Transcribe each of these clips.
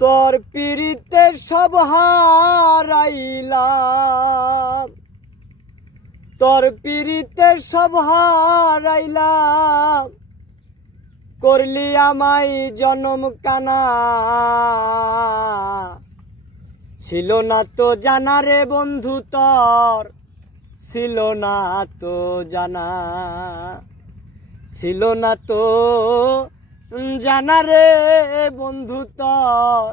তোর পিরিতে সব হারাইলাম, তোর পিরিতে সব হারাইলাম, করলি আমায় জনম কানা। ছিল না তো জানা রে বন্ধু তোর, ছিল না তো জানা, ছিল না তো জানা রে বন্ধু তোর,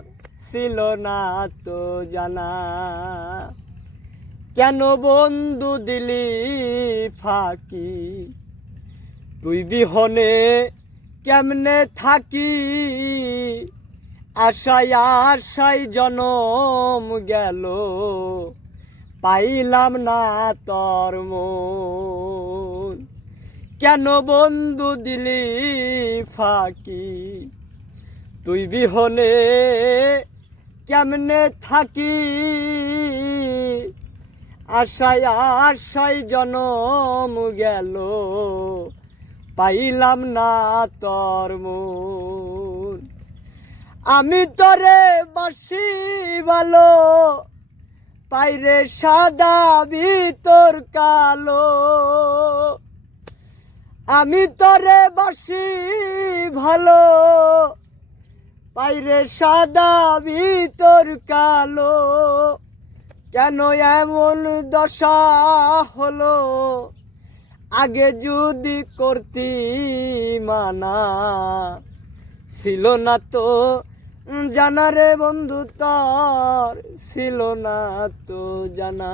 ছিল না তো জানা। কেন বন্ধু দিলি ফাঁকি, তুই বিহনে কেমনে থাকি। আশায় আশায় জনম গেল, পাইলাম না তোর মন। কেন বন্ধু দিলি ফাঁকি, তুই বিহনে কেমনে থাকি। আশায় আশায় জনম গেল, পাইলাম না তোর মন। আমি তোরে বাসি ভালো, পাইরে সাদা ভিতর কালো। আমি তোরে বাসি ভালো, পাইরে সাদা ভিতর কালো। কেন এমন দশা হলো, আগে যদি করতি মানা। ছিল না তো জানা রে বন্ধু তোর, ছিল না তো জানা।